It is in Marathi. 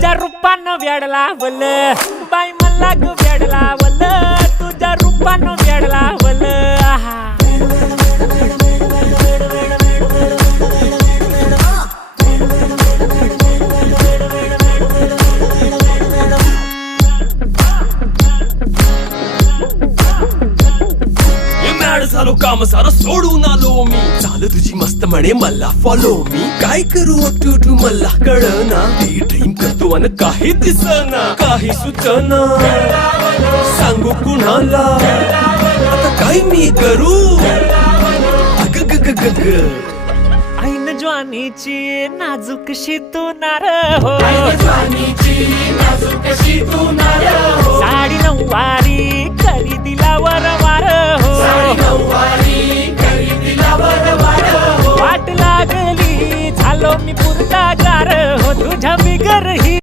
तुझ्या रूपानं वेड लावल बाई मला ग वेड लावल तुझ्या रूपानं वेड लावल आहा झालो काम सारं सोडून आलो मी चाल तुझी मस्त म्हणे मला फॉलो मी काय करू टू मला कळना ती ड्रीम करतो अन काही दिसना काही सुचना सांगू कुणाला आता काय मी करू अग ग ग ग ग ऐन ज्वानीची नाजूकशी तू नार हो साडी नऊवारी करी दिला वरवार हो वाट लागली झालो मी पुरता गार हो तुझ्या बिगर ही